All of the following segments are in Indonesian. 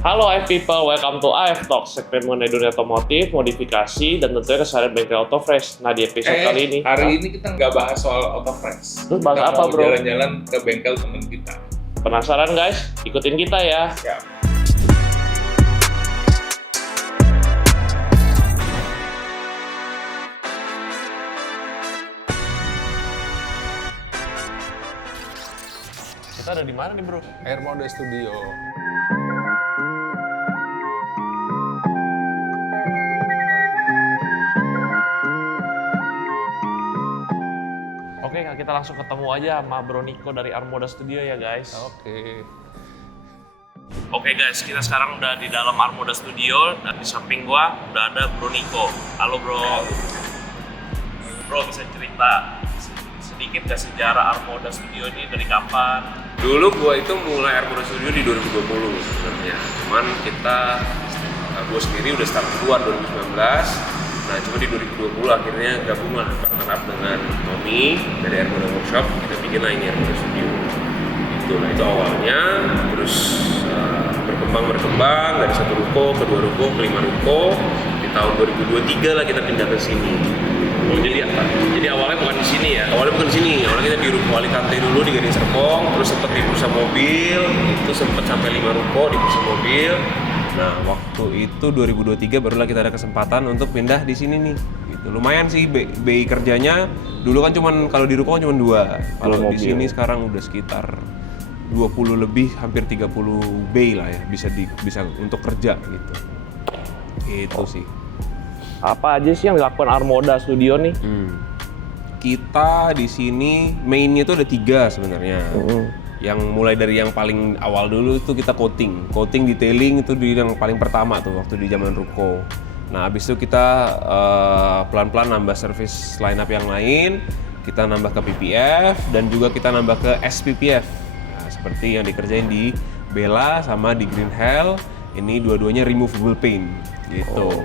Halo AF People, welcome to AF Talk, segmen mengenai dunia otomotif, modifikasi, dan tentunya keseharian bengkel Autofresh. Nah, di episode kali ini... Hari ini kita nggak bahas soal Autofresh. Terus bahas apa, bro? Jalan-jalan ke bengkel temen kita. Penasaran, guys? Ikutin kita ya. Siap. Kita ada di mana nih, bro? Air Mode Studio. Oke, kita langsung ketemu aja sama Bro Niko dari Armoda Studio ya, guys. Oke. Oke guys, kita sekarang udah di dalam Armoda Studio dan di samping gua udah ada Bro Niko. Halo bro. Bro, bisa cerita sedikit gak sejarah Armoda Studio ini dari kapan? Dulu gua itu mulai Air Mode Studio di 2020 sebenarnya. Cuman gua sendiri udah start duluan 2019. Nah, cuma di 2020 akhirnya gabung lah partner up dengan Tommy dari Air Mode Workshop. Kita bikin lah ini Air Mode Studio. Nah itu awalnya, terus berkembang dari satu ruko ke dua ruko ke 5 ruko. Di tahun 2023 lah kita pindah ke sini. Jadi awalnya bukan di sini ya. Awalnya kita di ruko Alicante dulu di Gading Serpong, terus sempat di bursa mobil, itu sempat sampai 5 ruko di bursa mobil. Nah waktu itu 2023 barulah kita ada kesempatan untuk pindah di sini nih. Gitu. Lumayan sih BI kerjanya. Dulu kan kalau di ruko kan cuma 2. Kalau di sini sekarang udah sekitar 20 lebih, hampir 30 bay lah ya, bisa untuk kerja gitu. Itu sih. Apa aja sih yang dilakukan Armoda Studio nih? Kita di sini mainnya itu ada 3 sebenarnya. Yang mulai dari yang paling awal dulu itu kita coating detailing itu di yang paling pertama tuh waktu di zaman ruko. Nah habis itu kita pelan-pelan nambah service line up yang lain, kita nambah ke PPF dan juga kita nambah ke SPPF. Nah, seperti yang dikerjain di Bella sama di Green Hell, ini dua-duanya removable paint gitu.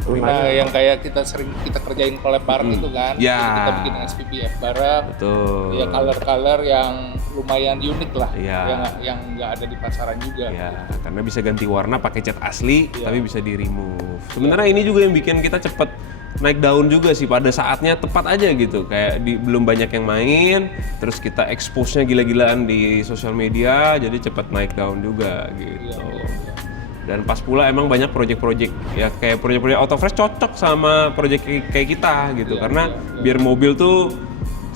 Nah, yang kayak kita sering kerjain collab bareng itu kan, ya. Jadi kita bikin SPPF bareng. Betul. Ya color yang lumayan unik lah, ya. yang nggak ada di pasaran juga. Ya, karena bisa ganti warna pakai cat asli, tapi bisa di remove. Sebenarnya ini juga yang bikin kita cepet naik daun juga sih, pada saatnya tepat aja gitu. Kayak belum banyak yang main, terus kita expose-nya gila-gilaan di sosial media, jadi cepet naik daun juga gitu. Dan pas pula emang banyak project-project ya, kayak project-project Autofresh cocok sama project kayak kita gitu, karena biar mobil tuh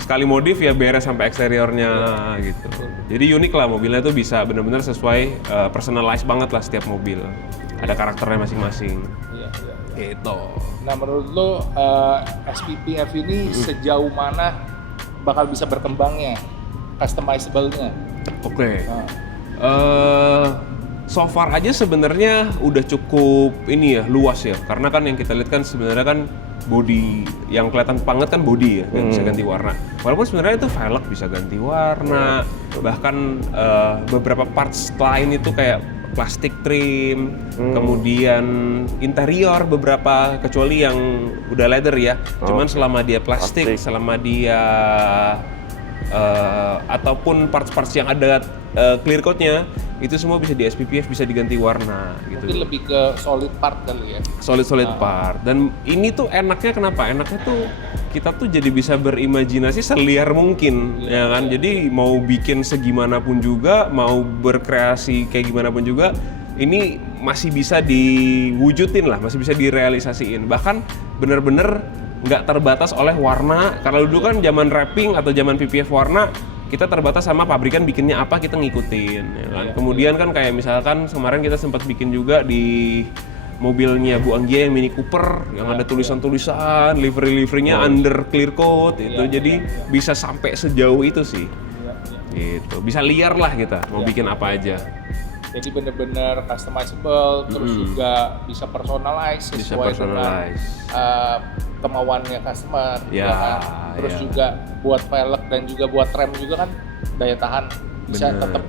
sekali modif ya beres sampai eksteriornya gitu. Jadi unik lah mobilnya tuh, bisa benar-benar sesuai personalize banget lah setiap mobil. Ada karakternya masing-masing. Gitu. Nah menurut lo SPPF ini sejauh mana bakal bisa berkembangnya, customizable-nya? Oke. So far aja sebenarnya udah cukup ini ya, luas ya, karena kan yang kita lihat kan sebenarnya kan body yang kelihatan banget kan body ya, yang bisa ganti warna. Walaupun sebenarnya itu velg bisa ganti warna, bahkan beberapa parts lain itu kayak plastik trim, kemudian interior beberapa, kecuali yang udah leather ya. Cuman selama dia plastik, selama dia ataupun parts-parts yang ada clear coat-nya, itu semua bisa di SPPF, bisa diganti warna gitu. Mungkin lebih ke solid part kali ya. Solid part. Dan ini tuh enaknya kenapa? Enaknya tuh kita tuh jadi bisa berimajinasi seliar mungkin, ya kan? Jadi mau bikin segimanapun juga, mau berkreasi kayak gimana pun juga, ini masih bisa diwujudin lah, masih bisa direalisasiin. Bahkan bener-bener nggak terbatas oleh warna. Kalau dulu kan zaman wrapping atau zaman PPF warna, kita terbatas sama pabrikan bikinnya apa, kita ngikutin ya kan. Kemudian kan kayak misalkan kemarin kita sempat bikin juga di mobilnya Bu Anggia yang Mini Cooper yang ada tulisan-tulisan, livery-nya under clear coat itu. Jadi bisa sampai sejauh itu sih. Gitu. Bisa liar lah kita mau bikin apa aja. Jadi benar-benar customizable, terus juga bisa personalize sesuai dengan kemauannya customer, kan? Terus juga buat velg dan juga buat rem juga kan daya tahan bisa tetap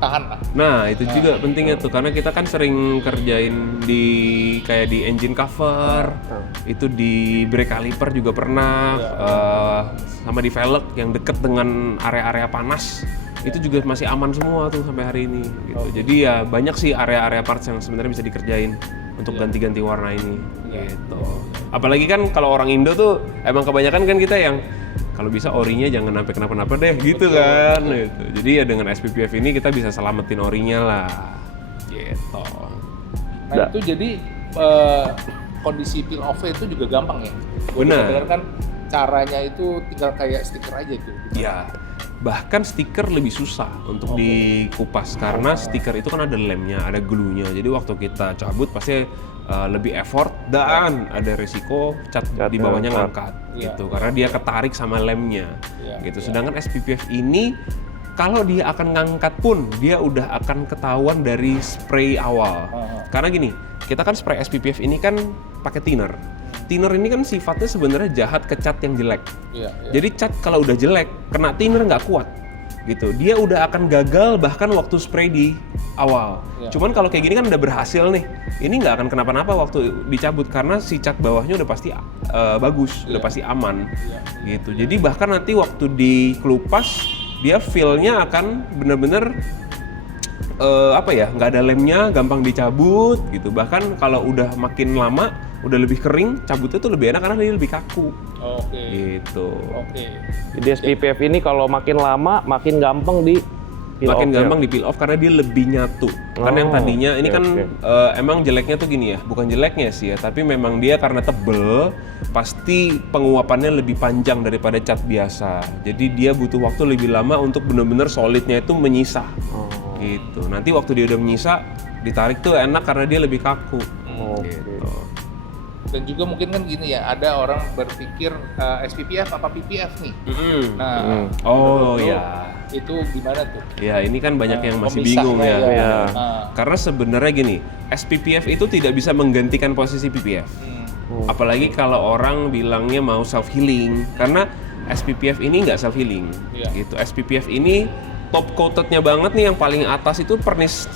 tahan lah. Nah, itu juga pentingnya tuh, karena kita kan sering kerjain kayak di engine cover, itu di brake caliper juga pernah, sama di velg yang deket dengan area-area panas, itu juga masih aman semua tuh sampai hari ini gitu. Jadi ya banyak sih area-area parts yang sebenarnya bisa dikerjain untuk ganti-ganti warna ini gitu. Apalagi kan kalau orang Indo tuh emang kebanyakan kan kita yang kalau bisa orinya jangan sampai kenapa-napa deh gitu kan gitu. Jadi ya dengan SPPF ini kita bisa selamatin orinya lah gitu. Nah itu jadi kondisi peel off itu juga gampang ya? Benar. Benar kan caranya itu tinggal kayak stiker aja tuh. Ya, bahkan stiker lebih susah untuk dikupas karena stiker itu kan ada lemnya, ada glue-nya. Jadi waktu kita cabut pasti lebih effort dan ada resiko cat di bawahnya ngangkat gitu karena dia ketarik sama lemnya gitu. Sedangkan SPPF ini kalau dia akan ngangkat pun dia udah akan ketahuan dari spray awal. Karena gini, kita kan spray SPPF ini kan pakai thinner. Thinner ini kan sifatnya sebenarnya jahat ke cat yang jelek. Jadi cat kalau udah jelek kena thinner nggak kuat gitu. Dia udah akan gagal bahkan waktu spray di awal. Cuman kalau kayak gini kan udah berhasil nih. Ini nggak akan kenapa-napa waktu dicabut karena si cat bawahnya udah pasti bagus, udah pasti aman gitu. Jadi bahkan nanti waktu dikelupas dia feel-nya akan bener-bener nggak ada lemnya, gampang dicabut gitu. Bahkan kalau udah makin lama, udah lebih kering, cabutnya tuh lebih enak karena dia lebih kaku. Gitu. Jadi SPPF ini kalau makin lama makin gampang di peel off karena dia lebih nyatu. Kan yang tadinya ini kan emang jeleknya tuh gini ya, bukan jeleknya sih ya, tapi memang dia karena tebel, pasti penguapannya lebih panjang daripada cat biasa. Jadi dia butuh waktu lebih lama untuk benar-benar solidnya itu menyisa. Gitu. Nanti waktu dia udah menyisa, ditarik tuh enak karena dia lebih kaku. Gitu. Dan juga mungkin kan gini ya, ada orang berpikir SPPF apa PPF nih. Nah, itu gimana tuh? Ya ini kan banyak yang masih bingung ya. Karena sebenarnya gini, SPPF itu tidak bisa menggantikan posisi PPF. Apalagi kalau orang bilangnya mau self healing, karena SPPF ini nggak self healing. Gitu. SPPF ini top coatednya banget nih, yang paling atas itu pernis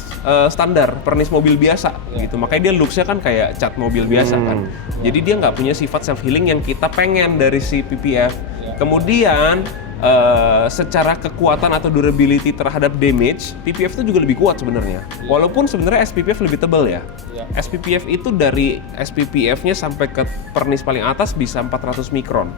standar, pernis mobil biasa gitu. Makanya dia looksnya kan kayak cat mobil biasa kan. Jadi dia nggak punya sifat self healing yang kita pengen dari si PPF. Kemudian secara kekuatan atau durability terhadap damage, PPF itu juga lebih kuat sebenarnya. Walaupun sebenarnya SPPF lebih tebal ya. SPPF itu dari SPPF-nya sampai ke pernis paling atas bisa 400 mikron.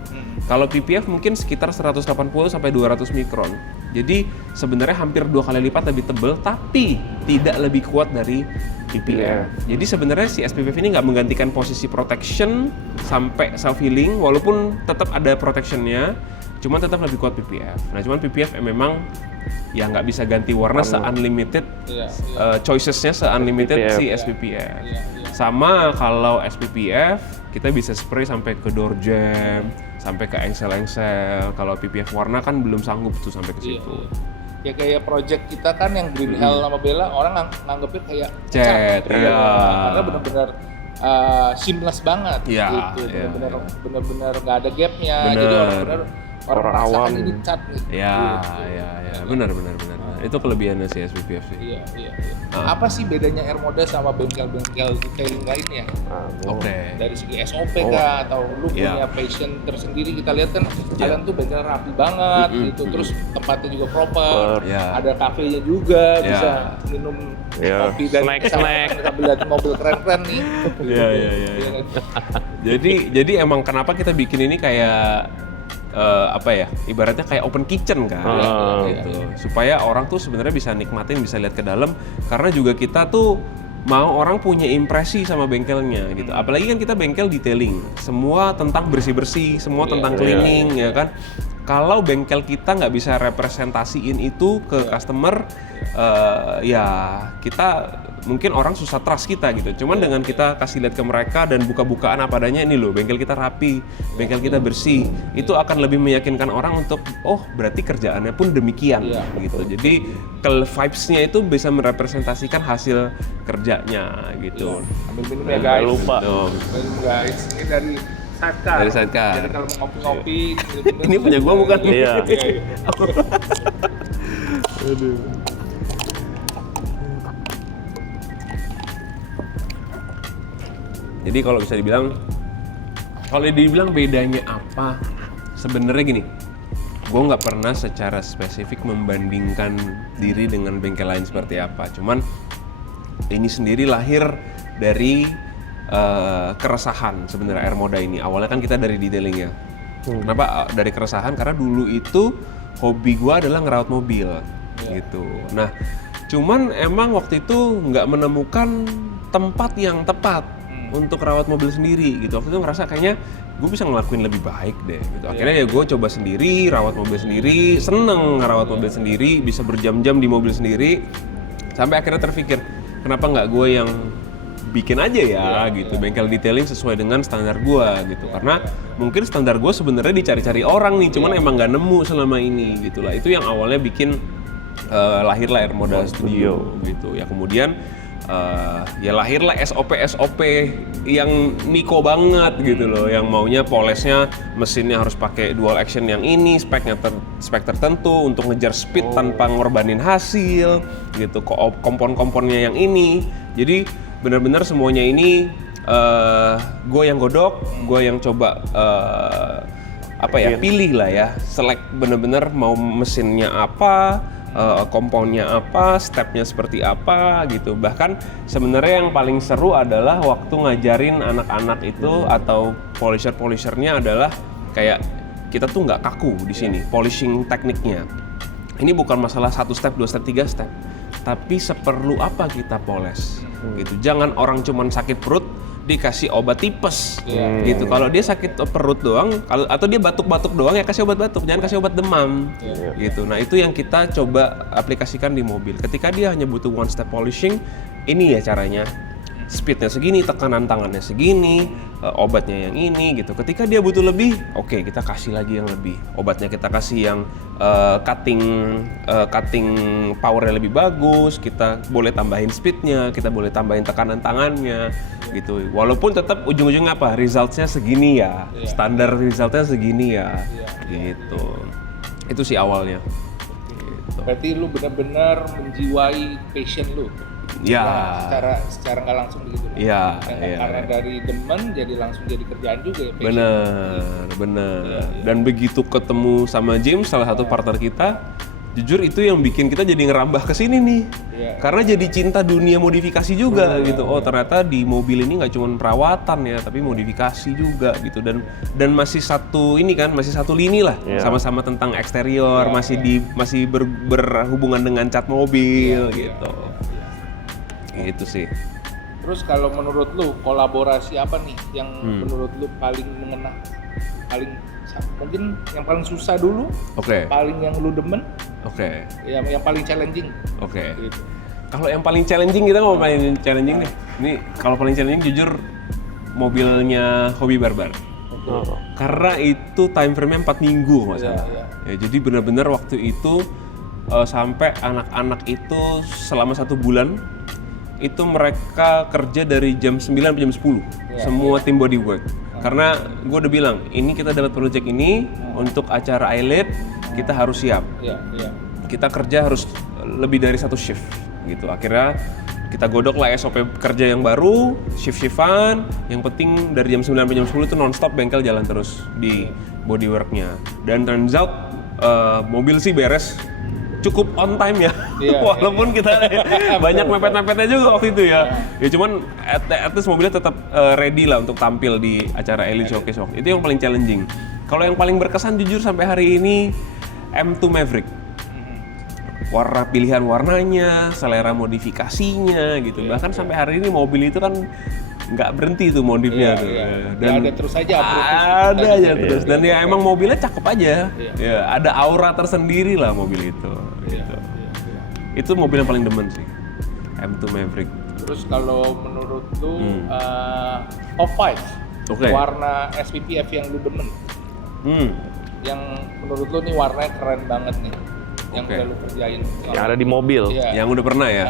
Kalau PPF mungkin sekitar 180 sampai 200 mikron. Jadi sebenarnya hampir 2 kali lipat lebih tebal, tapi tidak lebih kuat dari PPF. Jadi sebenarnya si SPPF ini nggak menggantikan posisi protection sampai self healing, walaupun tetap ada protectionnya, cuman tetap lebih kuat PPF. Nah cuman PPF memang ya nggak bisa ganti warna se-unlimited, choicesnya se-unlimited si SPPF. Sama kalau SPPF kita bisa spray sampai ke door jam, sampai ke engsel-engsel. Kalau PPF warna kan belum sanggup tuh sampai ke situ. Ya kayak project kita kan yang Green Hell sama Bella, orang nganggepnya kayak cat. Karena benar-benar seamless banget gitu. Benar-benar nggak ada gapnya. Jadi orang awam ini cat nih. Ya, benar. Itu kelebihannya si SPPF sih. Iya. Apa sih bedanya Air Moda sama bengkel-bengkel detailing lainnya? Dari segi SOP kah, atau lu punya passion tersendiri? Kita lihat kan kalian tuh bengkel rapi banget gitu, terus tempatnya juga proper, ada kafenya juga, bisa minum kopi dan snack sambil lihat mobil keren-keren nih. Jadi emang kenapa kita bikin ini kayak ibaratnya kayak open kitchen kan, gitu. Supaya orang tuh sebenarnya bisa nikmatin, bisa lihat ke dalam, karena juga kita tuh mau orang punya impresi sama bengkelnya gitu. Apalagi kan kita bengkel detailing, semua tentang bersih-bersih, semua tentang cleaning ya kan. Kalau bengkel kita nggak bisa representasiin itu ke customer, kita mungkin orang susah trust kita gitu. Cuman dengan kita kasih lihat ke mereka dan buka-bukaan apa adanya, ini loh bengkel kita rapi, bengkel kita bersih, itu akan lebih meyakinkan orang untuk berarti kerjaannya pun demikian gitu. Jadi vibes-nya itu bisa merepresentasikan hasil kerjanya gitu. Ambil minum ya guys. Lupa. Minum guys. Ini dari Sidecar. Jadi kalau mau ngopi-ngopi, ini punya gua bukan? Iya. Aduh. Jadi kalau bisa dibilang, bedanya apa? Sebenarnya gini, gue nggak pernah secara spesifik membandingkan diri dengan bengkel lain seperti apa. Cuman ini sendiri lahir dari keresahan sebenarnya AirModa ini. Awalnya kan kita dari detailing ya. Kenapa dari keresahan? Karena dulu itu hobi gue adalah ngerawat mobil gitu. Nah, cuman emang waktu itu nggak menemukan tempat yang tepat untuk rawat mobil sendiri gitu. Waktu itu ngerasa kayaknya gue bisa ngelakuin lebih baik deh gitu. Akhirnya ya gue coba sendiri, rawat mobil sendiri, seneng ngerawat mobil sendiri, bisa berjam-jam di mobil sendiri. Sampai akhirnya terpikir, kenapa nggak gue yang bikin aja ya gitu, bengkel detailing sesuai dengan standar gue gitu. Karena mungkin standar gue sebenarnya dicari-cari orang nih, cuman emang nggak nemu selama ini gitu lah. Itu yang awalnya bikin lahirlah AirModa Studio gitu ya. Kemudian ya lahirlah SOP yang Niko banget gitu loh, yang maunya polesnya mesinnya harus pakai dual action yang ini, spek tertentu untuk ngejar speed tanpa ngorbanin hasil gitu, kompon-komponnya yang ini. Jadi benar-benar semuanya ini gue yang godok, gue yang coba pilih lah ya, select bener-bener mau mesinnya apa, komponnya apa, stepnya seperti apa gitu. Bahkan sebenarnya yang paling seru adalah waktu ngajarin anak-anak itu atau polishernya adalah kayak kita tuh nggak kaku di sini polishing tekniknya. Ini bukan masalah 1 step, 2 step, 3 step, tapi seperlu apa kita poles gitu. Jangan orang cuman sakit perut dikasih obat tipes gitu. Kalau dia sakit perut doang, atau dia batuk-batuk doang ya kasih obat batuk, jangan kasih obat demam gitu. Nah itu yang kita coba aplikasikan di mobil. Ketika dia hanya butuh one step polishing, ini ya caranya. Speednya segini, tekanan tangannya segini, obatnya yang ini gitu. Ketika dia butuh lebih, oke, kita kasih lagi yang lebih. Obatnya kita kasih yang cutting powernya lebih bagus. Kita boleh tambahin speednya, kita boleh tambahin tekanan tangannya gitu. Walaupun tetap ujung-ujungnya apa? Resultnya segini ya, standar resultnya segini ya, gitu. Itu sih awalnya. Gitu. Berarti lu benar-benar menjiwai passion lu. Ya. Secara nggak langsung begitu. Iya. Karena dari demen jadi langsung jadi kerjaan juga ya. Bener. Dan begitu ketemu sama James, salah satu partner kita, jujur itu yang bikin kita jadi ngerambah ke sini nih. Karena jadi cinta dunia modifikasi juga gitu. Oh ternyata di mobil ini nggak cuma perawatan ya, tapi modifikasi juga gitu. Dan masih satu lini lah, sama-sama tentang eksterior, masih berhubungan dengan cat mobil gitu. Itu sih. Terus kalau menurut lu kolaborasi apa nih yang menurut lu paling mengena, mungkin yang paling susah dulu, paling yang lu demen, yang paling challenging. Gitu. Kalau yang paling challenging, kita mau paling challenging nih. Ini kalau paling challenging jujur mobilnya Hobby Barbar. Karena itu time frame-nya 4 minggu nggak salah. Ya, jadi benar-benar waktu itu sampai anak-anak itu selama 1 bulan itu mereka kerja dari jam 9 sampai jam 10, semua tim bodywork. Karena gue udah bilang, ini kita dapat project ini untuk acara Eyelid, kita harus siap. Kita kerja harus lebih dari 1 shift gitu. Akhirnya kita godok lah SOP kerja yang baru, shift-shiftan. Yang penting dari jam 9 sampai jam 10 itu non-stop bengkel jalan terus di bodyworknya. Dan turns out mobil sih beres cukup on time ya, walaupun kita banyak mepet-mepetnya juga waktu itu ya. Ya cuman at least mobilnya tetap ready lah untuk tampil di acara Eyelid Showcase. Itu yang paling challenging. Kalau yang paling berkesan jujur sampai hari ini M2 Maverick. Pilihan warnanya, selera modifikasinya gitu. Bahkan sampai hari ini mobil itu kan nggak berhenti tuh modifnya tuh. Dan ada terus aja terus. Dan ya emang mobilnya cakep aja. Ya, ada aura tersendiri lah mobil itu. Itu mobil yang paling demen sih, M2 Maverick. Terus kalau menurut lu top 5 warna SPPF yang lu demen, yang menurut lu nih warnanya keren banget nih, yang udah lu kerjain, yang ada di mobil, yang udah pernah ya.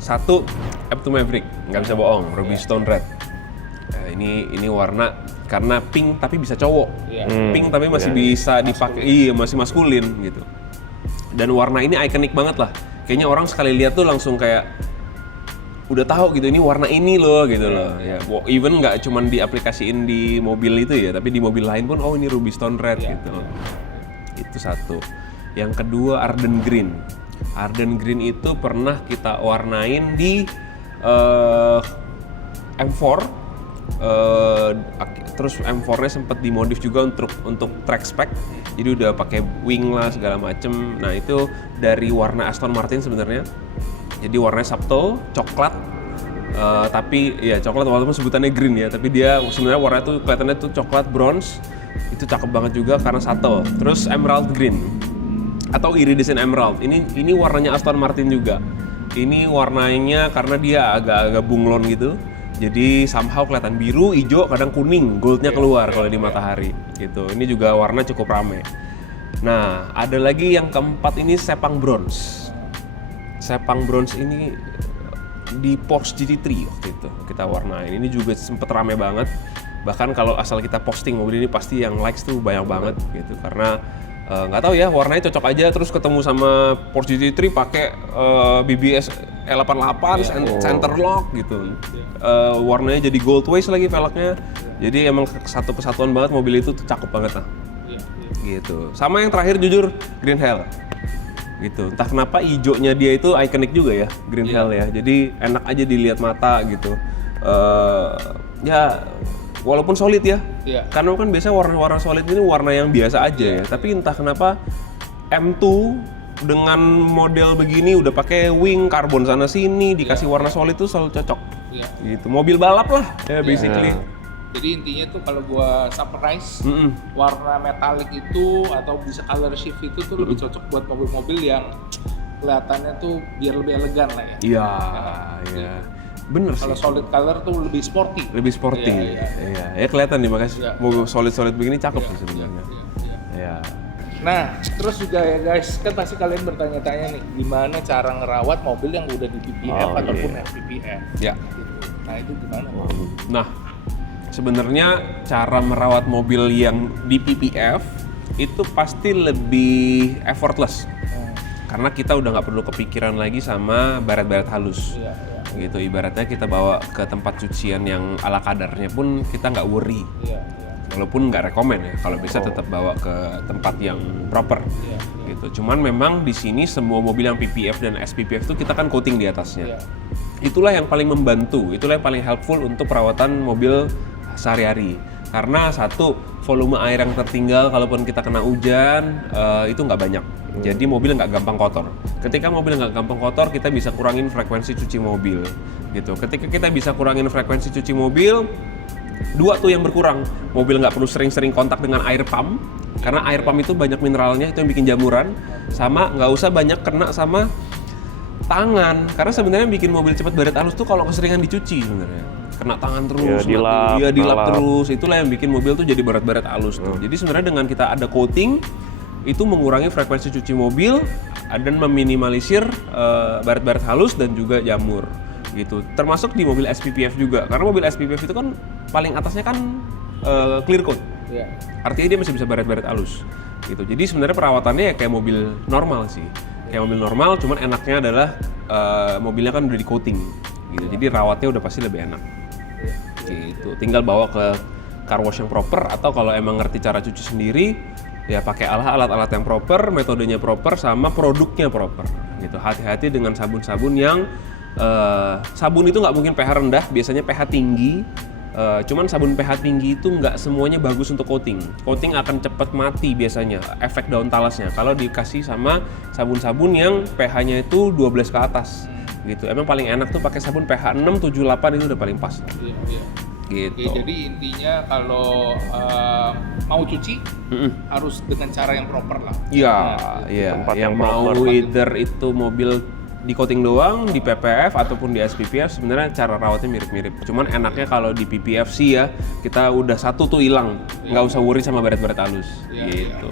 Satu M2 Maverick, nggak bisa bohong, Ruby Stone Red. Ini warna karena pink tapi bisa cowok, pink tapi masih bisa dipakai, masih maskulin gitu. Dan warna ini ikonik banget lah. Kayaknya orang sekali lihat tuh langsung kayak udah tahu gitu ini warna ini loh gitu loh. Ya, even nggak cuman diaplikasiin di mobil itu ya, tapi di mobil lain pun oh ini Ruby Stone Red gitu. Itu satu. Yang kedua Arden Green. Arden Green itu pernah kita warnain di M4. Terus M4-nya sempat dimodif juga untuk track spec. Jadi udah pakai wing lah segala macem. Nah itu dari warna Aston Martin sebenarnya. Jadi warnanya subtle, coklat. Tapi ya coklat walaupun sebutannya green ya, tapi dia sebenarnya warna tuh kelihatannya tuh coklat bronze. Itu cakep banget juga karena subtle. Terus emerald green atau iridescent emerald. Ini warnanya Aston Martin juga. Ini warnanya karena dia agak-agak bunglon gitu. Jadi somehow kelihatan biru, hijau, kadang kuning, goldnya keluar kalau di matahari gitu. Ini juga warna cukup rame. Nah, ada lagi yang keempat ini Sepang Bronze. Sepang Bronze ini di Porsche GT3 waktu itu kita warnain. Ini juga sempet rame banget. Bahkan kalau asal kita posting mobil ini pasti yang likes tuh banyak banget gitu. Karena nggak tahu ya warnanya cocok aja, terus ketemu sama Porsche GT3 pakai BBS E88 center lock gitu. Warnanya jadi gold waist lagi velgnya. Jadi emang satu kesatuan banget mobil itu tuh cakep banget lah. Gitu. Sama yang terakhir jujur Green Hell. Gitu. Entah kenapa hijaunya dia itu ikonik juga ya, Green Hell ya. Jadi enak aja dilihat mata gitu. Ya walaupun solid ya. Karena kan biasanya warna-warna solid ini warna yang biasa aja ya. Tapi entah kenapa M2 dengan model begini udah pakai wing karbon sana sini dikasih warna solid tuh selalu cocok. Gitu. Mobil balap lah ya basically. Jadi intinya tuh kalau gua summarize, warna metalik itu atau bisa color shift itu tuh lebih cocok buat mobil-mobil yang kelihatannya tuh biar lebih elegan lah ya. Iya. Bener sih. Kalau solid color tuh lebih sporty. Lebih sporty. Iya. Ya kelihatan nih makanya mobil solid-solid begini cakep sih sebenarnya. Iya. Nah, terus juga ya guys, kan pasti kalian bertanya-tanya nih, gimana cara ngerawat mobil yang udah di PPF ataupun FPPF. Ya. Gitu. Nah, itu gimana? Nah, sebenarnya cara merawat mobil yang di PPF itu pasti lebih effortless. Karena kita udah nggak perlu kepikiran lagi sama baret-baret halus. Gitu, ibaratnya kita bawa ke tempat cucian yang ala kadarnya pun kita nggak worry. Walaupun nggak rekomen ya, kalau bisa tetap bawa ke tempat yang proper. Gitu. Cuman memang di sini semua mobil yang PPF dan SPPF itu kita kan coating di atasnya. Itulah yang paling membantu, itulah yang paling helpful untuk perawatan mobil sehari-hari. Karena satu, volume air yang tertinggal kalaupun kita kena hujan itu nggak banyak. Jadi mobil nggak gampang kotor. Ketika mobil nggak gampang kotor, kita bisa kurangin frekuensi cuci mobil. Gitu. Ketika kita bisa kurangin frekuensi cuci mobil, dua tuh yang berkurang. Mobil nggak perlu sering-sering kontak dengan air pump, karena air pump itu banyak mineralnya, itu yang bikin jamuran. Sama nggak usah banyak kena sama tangan, karena sebenarnya bikin mobil cepat baret halus tuh kalau keseringan dicuci sebenarnya. Kena tangan terus, dilap terus, itulah yang bikin mobil tuh jadi baret-baret halus tuh. Jadi sebenarnya dengan kita ada coating, itu mengurangi frekuensi cuci mobil dan meminimalisir baret-baret halus dan juga jamur. Gitu. Termasuk di mobil SPPF juga, karena mobil SPPF itu kan paling atasnya kan clear coat. Artinya dia masih bisa baret-baret halus. Gitu. Jadi sebenarnya perawatannya ya kayak mobil normal sih. Kayak mobil normal, cuman enaknya adalah mobilnya kan udah di coating. Gitu. Jadi rawatnya udah pasti lebih enak. Gitu. Tinggal bawa ke car wash yang proper, atau kalau emang ngerti cara cuci sendiri, ya pakai alat-alat yang proper, metodenya proper, sama produknya proper. Gitu. Hati-hati dengan sabun-sabun yang sabun itu nggak mungkin pH rendah, biasanya pH tinggi. Cuman sabun pH tinggi itu nggak semuanya bagus untuk coating. Coating akan cepat mati biasanya, efek daun talasnya kalau dikasih sama sabun-sabun yang pH-nya itu 12 ke atas. Gitu. Emang paling enak tuh pakai sabun pH 6, 7, 8 itu udah paling pas. Gitu. Oke, jadi intinya kalau mau cuci harus dengan cara yang proper lah. Iya. Yang mau either itu mobil di coating doang, di PPF ataupun di SPPF, sebenarnya cara rawatnya mirip-mirip. Cuman enaknya kalau di PPF sih ya, kita udah satu tuh hilang, nggak usah worry sama baret-baret halus. Gitu.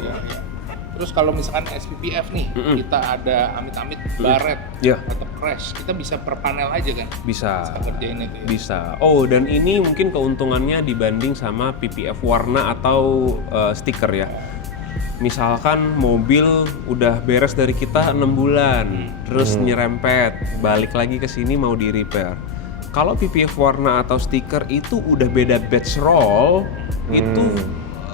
Terus kalau misalkan SPPF nih, kita ada amit-amit baret atau crash, kita bisa per panel aja kan? Bisa. Kerjain itu ya? Bisa. Oh, dan ini mungkin keuntungannya dibanding sama PPF warna atau stiker ya. misalkan mobil udah beres dari kita 6 bulan, terus nyerempet, balik lagi ke sini mau di repair. Kalau PPF warna atau stiker itu udah beda batch roll, itu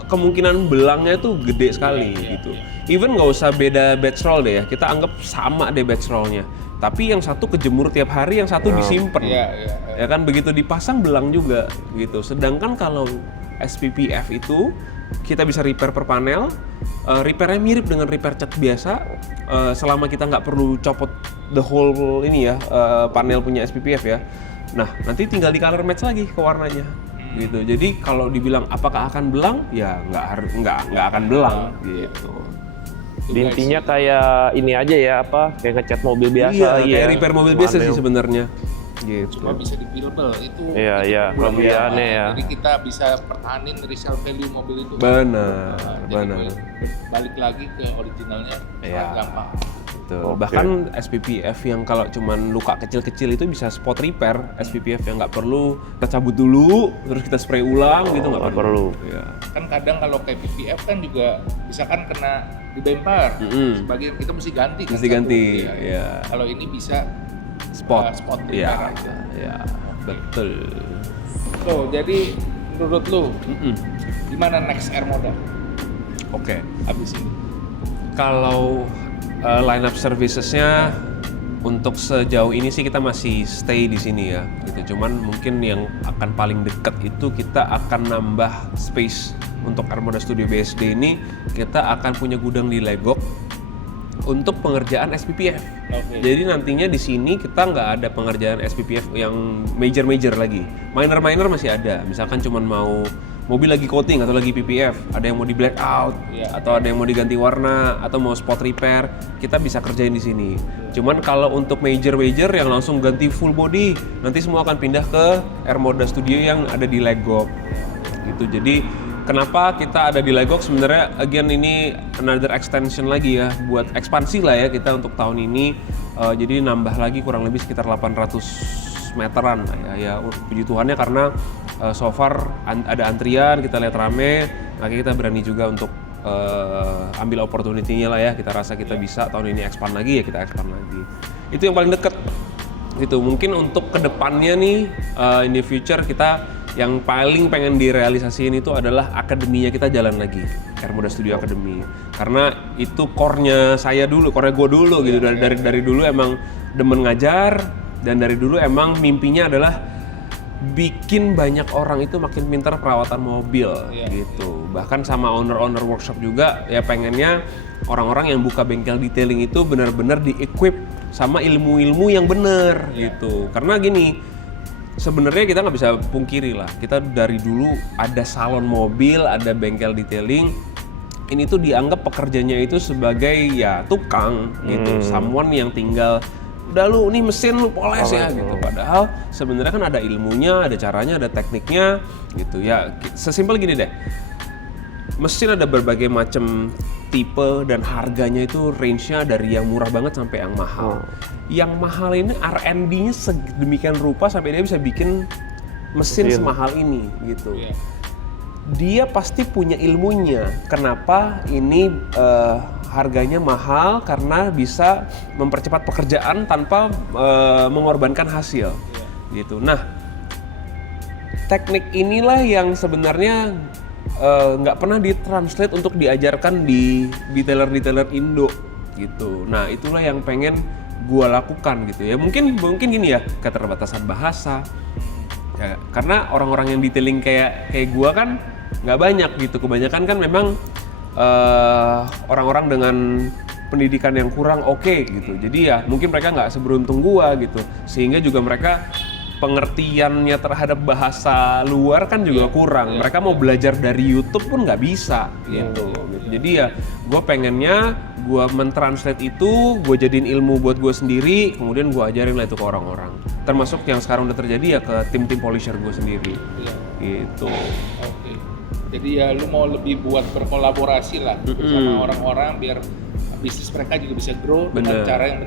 kemungkinan belangnya tuh gede sekali gitu. Even nggak usah beda batch roll deh ya, kita anggap sama deh batch rollnya. Tapi yang satu kejemur tiap hari, yang satu disimpan. Ya kan, begitu dipasang belang juga gitu. Sedangkan kalau SPPF itu kita bisa repair per panel, repairnya mirip dengan repair cat biasa, selama kita nggak perlu copot the whole ini ya, panel punya SPPF ya. Nah, nanti tinggal di color match lagi ke warnanya gitu. Jadi kalau dibilang apakah akan belang, ya nggak akan belang gitu. Intinya kayak ini aja ya, kayak ngecat mobil biasa. Iya, kayak repair mobil biasa sih sebenarnya. Gitu. Cuma bisa dipilable itu. Iya, kelebihannya ya. Jadi kita bisa pertahanin resale value mobil itu. Benar. Balik lagi ke originalnya gampang. Betul. Bahkan SPPF yang kalau cuman luka kecil-kecil itu bisa spot repair. SPPF yang nggak perlu kita cabut dulu, terus kita spray ulang gitu nggak perlu. Ya. Kan kadang kalau kayak PPF kan juga misalkan kena di bumper, sebagian kita mesti ganti. Mesti ganti. Ya. Kalau ini bisa spot repair. Ya, betul. So, jadi menurut lu gimana next Air Moda? Oke. Habis ini. Kalau line up servicesnya untuk sejauh ini sih kita masih stay di sini ya gitu. Cuman mungkin yang akan paling dekat itu kita akan nambah space untuk Air Moda Studio BSD ini. Kita akan punya gudang di Legok untuk pengerjaan SPPF. Jadi nantinya di sini kita nggak ada pengerjaan SPPF yang major lagi. Minor masih ada. Misalkan cuman mau mobil lagi coating atau lagi PPF, ada yang mau di black out, atau ada yang mau diganti warna, atau mau spot repair, kita bisa kerjain di sini. Cuman kalau untuk major yang langsung ganti full body, nanti semua akan pindah ke Air Moda Studio yang ada di Legok. Gitu. Jadi kenapa kita ada di Legok? Sebenarnya again ini another extension lagi ya, buat ekspansi lah ya kita untuk tahun ini. Jadi nambah lagi kurang lebih sekitar 800 meteran ya. Puji Tuhannya karena so far ada antrian, kita lihat rame, makanya kita berani juga untuk ambil opportunity-nya lah ya. Kita rasa kita bisa tahun ini expand lagi ya, kita expand lagi. Itu yang paling deket gitu. Mungkin untuk kedepannya nih in the future kita yang paling pengen direalisasiin itu adalah akademinya kita jalan lagi, Air Moda Studio Academy. Karena itu core-nya gue dulu gitu. Dari dulu emang demen ngajar, dan dari dulu emang mimpinya adalah bikin banyak orang itu makin pintar perawatan mobil gitu. Bahkan sama owner workshop juga ya pengennya orang-orang yang buka bengkel detailing itu benar-benar di-equip sama ilmu-ilmu yang benar gitu. Karena gini, sebenarnya kita nggak bisa pungkiri lah, kita dari dulu ada salon mobil, ada bengkel detailing. Ini tuh dianggap pekerjanya itu sebagai ya tukang gitu, someone yang tinggal udah lu ini mesin lu poles ya gitu. Padahal sebenarnya kan ada ilmunya, ada caranya, ada tekniknya gitu ya. Sesimpel gini deh, mesin ada berbagai macam tipe dan harganya itu range-nya dari yang murah banget sampai yang mahal. Yang mahal ini R&D-nya sedemikian rupa sampai dia bisa bikin mesin semahal ini gitu. Dia pasti punya ilmunya. Kenapa ini harganya mahal? Karena bisa mempercepat pekerjaan tanpa mengorbankan hasil gitu. Nah, teknik inilah yang sebenarnya nggak pernah ditranslate untuk diajarkan di detailer Indo gitu. Nah, itulah yang pengen gua lakukan gitu ya. Mungkin gini ya, keterbatasan bahasa. Ya, karena orang-orang yang detailing kayak gua kan nggak banyak gitu. Kebanyakan kan memang orang-orang dengan pendidikan yang kurang oke gitu. Jadi ya mungkin mereka nggak seberuntung gua gitu. Sehingga juga mereka pengertiannya terhadap bahasa luar kan juga kurang. Mereka mau belajar dari YouTube pun nggak bisa gitu. Jadi ya gue pengennya gue mentranslate itu, gue jadiin ilmu buat gue sendiri, kemudian gue ajarin lah itu ke orang-orang. Termasuk yang sekarang udah terjadi ya ke tim-tim polisher gue sendiri. Gitu. Oke. Jadi ya lu mau lebih buat berkolaborasi lah sama orang-orang biar bisnis mereka juga bisa grow dengan cara yang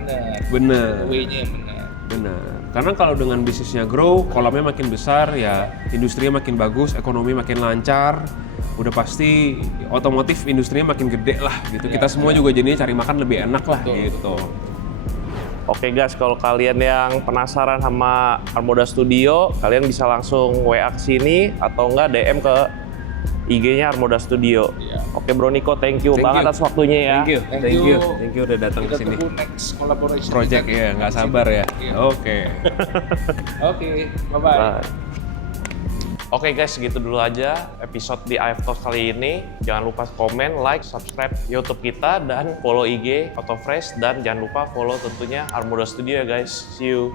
benar. Way-nya yang benar. Karena kalau dengan bisnisnya grow, kolamnya makin besar, ya industrinya makin bagus, ekonomi makin lancar, udah pasti otomotif industrinya makin gede lah gitu. Kita semua juga jadinya cari makan lebih enak lah gitu. Oke guys, kalau kalian yang penasaran sama Armoda Studio, kalian bisa langsung WA ke sini atau enggak DM ke IG-nya Armoda Studio. Oke Bro Niko, thank you banget atas waktunya ya. Thank you udah datang ke sini. Kita tunggu next collaboration Project kita. ya, nggak sabar ya. Oke. Bye-bye. Bye. Oke guys, segitu dulu aja episode di AF Talks kali ini. Jangan lupa komen, like, subscribe YouTube kita, dan follow IG Autofresh, dan jangan lupa follow tentunya Armoda Studio ya guys. See you.